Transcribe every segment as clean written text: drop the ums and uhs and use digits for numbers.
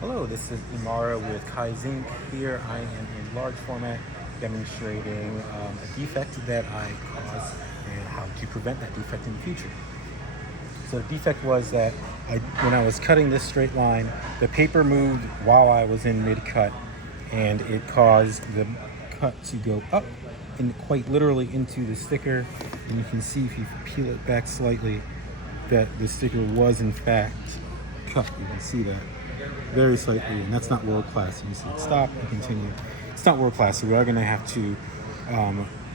Hello, this is Imara with Kaizink. Here I am in large format demonstrating a defect that I caused and how to prevent that defect in the future. So the defect was that when I was cutting this straight line, the paper moved while I was in mid-cut, and it caused the cut to go up and quite literally into the sticker. And you can see if you peel it back slightly that the sticker was in fact cut. You can see that very slightly, and that's not world class. You see it stop and continue. It's not world class, so we are going to have to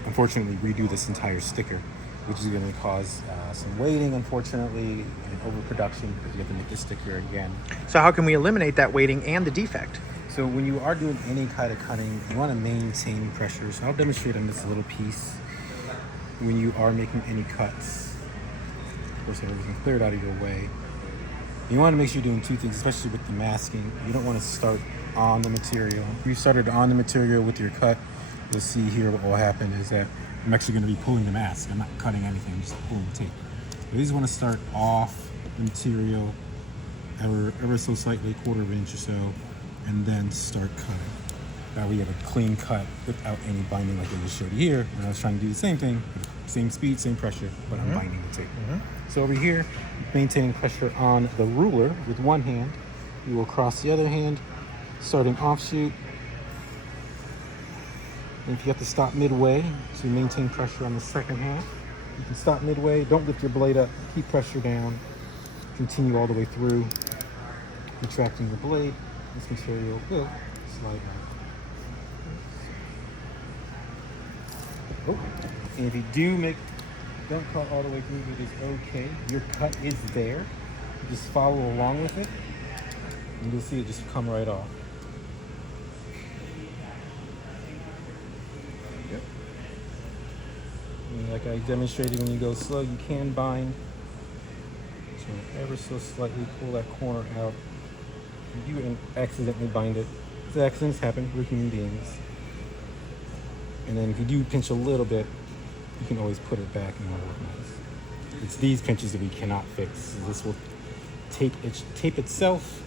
unfortunately redo this entire sticker, which is going to cause some waiting, unfortunately, and overproduction because you have to make the sticker again. So how can we eliminate that weighting and the defect? So when you are doing any kind of cutting, you want to maintain pressure. So I'll demonstrate on this little piece. When you are making any cuts, of course, everything cleared out of your way. You want to make sure you're doing two things, especially with the masking. You don't want to start on the material. If you started on the material with your cut, you'll see here what will happen is that I'm actually going to be pulling the mask. I'm not cutting anything, I'm just pulling the tape. You just want to start off the material ever so slightly, quarter of an inch or so, and then start cutting. That way you have a clean cut without any binding like I just showed you here. And I was trying to do the same thing, same speed, same pressure, but I'm binding the tape. So over here, maintaining pressure on the ruler with one hand. You will cross the other hand, starting offshoot. And if you have to stop midway to maintain pressure on the second half, you can stop midway, don't lift your blade up, keep pressure down, continue all the way through, retracting the blade. This material will slide out. Oh, and if you don't cut all the way through, it is okay. Your cut is there. You just follow along with it, and you'll see it just come right off. Yep. And like I demonstrated, when you go slow, you can bind. So ever so slightly pull that corner out. You do accidentally bind it. These accidents happen. We're human beings. And then if you do pinch a little bit, you can always put it back and it'll look nice. It's these pinches that we cannot fix. This will tape itself,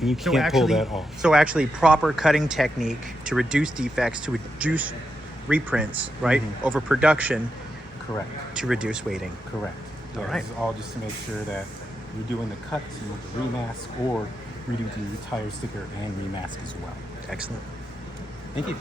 and you can't pull that off. So actually proper cutting technique to reduce defects, to reduce reprints, right? Overproduction. Correct. To reduce weighting. Correct. All right. This is all just to make sure that you're doing the cuts, you want the remask, or redo the entire sticker and remask as well. Excellent. Thank you.